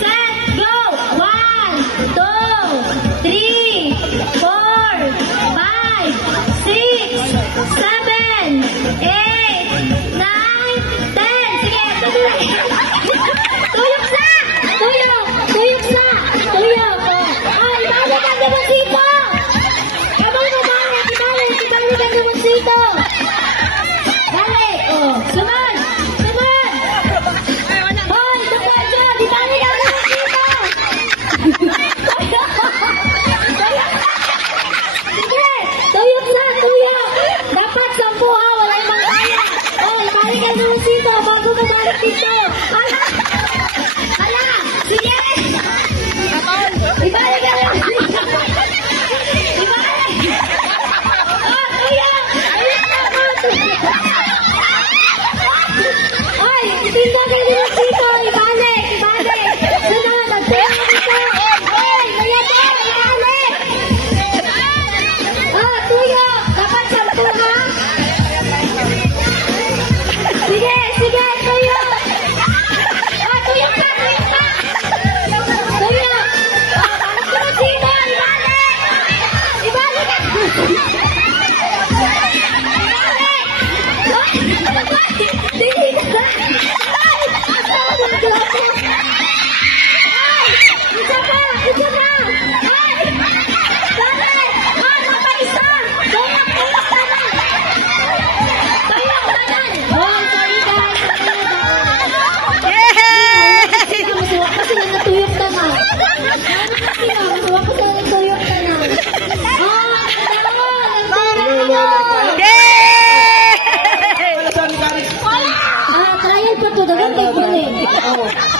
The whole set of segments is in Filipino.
set, go! 1, 2, 3, 4, 5, 6, 7, 8, 9, 10. Sige, tuloy. Tuyok sa! Tuyok! Tuyok sa! Tuyok! Ay, ibalik ang demonstrito! Ibalik ang demonstrito! Balik! Oh, sunod! Sunod! Hoy, doktor Joe, ibalik ang demonstrito! Sige! Tuyok sa! Tuyok! Dapat 10 ha! Wala ibang kaya! Oh, ibalik ang demonstrito bago mabalik dito! Hala! Hala! Sige! Ibalik ang demonstrito! Ibalik! Oh, tuyok! Ay, itinda ka din dito. Ibalik! Ibalik! Sunod! Nagtuyok dito! Ay, mayabang! Ibalik! Oh, tuyok! Dapat 10 ha? Sige! Sige! Tuyok! Oh, tuyok ka! Tuyok ka! Tuyok! Oh, balik ko na dito! Ibalik! Ibalik ka!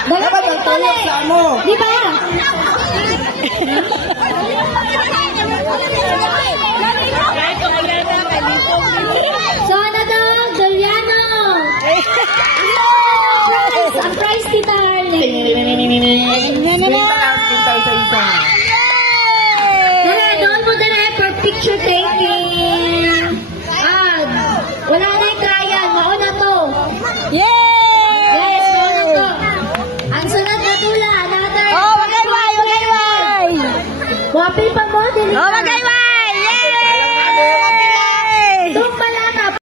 Dapat ang tuyok sa ano? Di ba?